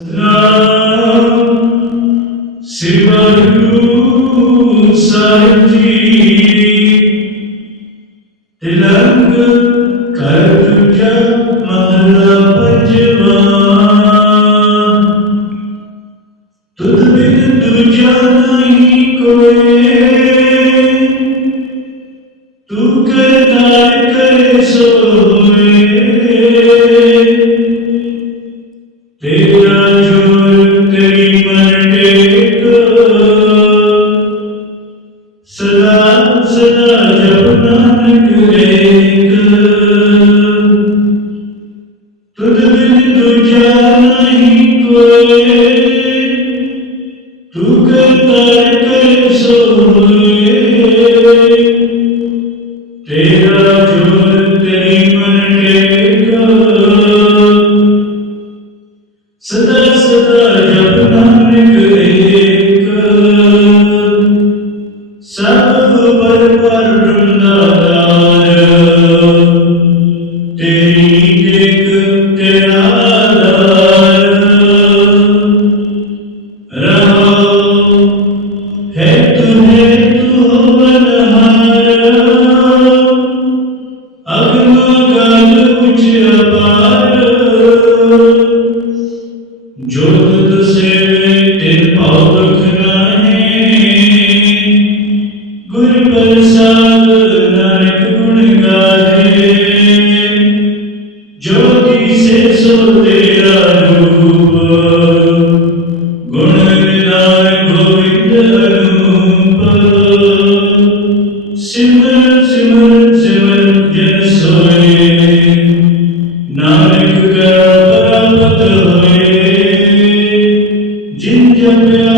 ਸਤਿਨਾਮ ਸ੍ਰੀ ਵਾਹਿਗੁਰੂ ਸਾਹਿਬ ਜੀ। ਤਿਲਕ ਕਰ ਦੂਜਾ ਮਹਲਾ ਪੰਜਵਾਂ। ਤੁਧ ਬਿਨ ਦੂਜਾ ਨਹੀਂ ਕੋਇ, ਤੂੰ ਕਰਤਾਰ ਕਰੇ ਸੋਇ। ਤੇਰਾ ਜੋਰ ਤੇਰੀ ਮਨ ਟੇਕ, ਸਦਾ ਸਦਾ ਜਪ ਨਾਨਕ ਏਕ। ਤੁਧ ਬਿਨ ਦੂਜਾ ਨਹੀਂ ਕੋਇ, ਤੂੰ ਕਰਤਾਰ ਕਰੇ ਸੋਇ। ਤੇਰਾ ਜੋਰ ਤੇਰੀ ਮਨ ਟੇਕ, ਸਦਾ ਸਦਾ ਜਪ ਨਾਨਕ ਏਕ। ਸਭ ਪਰ ਬ੍ਰਹਮਦਾਰ, ਤੇਰੀ ਟੇਕ ਤੇਰਾ ਆਧਾਰ। ਰਹਾਉ ਹੈ ਤੂੰ ਬਨਹਾਰ, ਅਗਮ ਗਲ ਉਚ ਅਪਾਰ। ਜੋ ਤੁਧ ਸੇਵੈ ਤਿਨ ਭਾਉ ਦੁਖ ਨਾਹੀ, ਗੁਰ ਪ੍ਰਸਾਦ ਨਾਨਕ ਗੁਣ ਗਾਏ। ਜੋ ਦਿਸੈ ਸੋ ਤੇਰਾ ਰੂਪ, ਗੁਣ ਨਿਧਾਨ ਗੋਬਿੰਦ ਅਨੂਪ। ਸਿਮਰਨ ਸਿਮਰਨ ਸਿਮਰਨ ਜਨ ਸੋਇ, ਨਾਨਕ ਕਰੋ ਪ੍ਰਾਪਤ ਹੋਏ। ਜਿਨ ਜਪਿਆ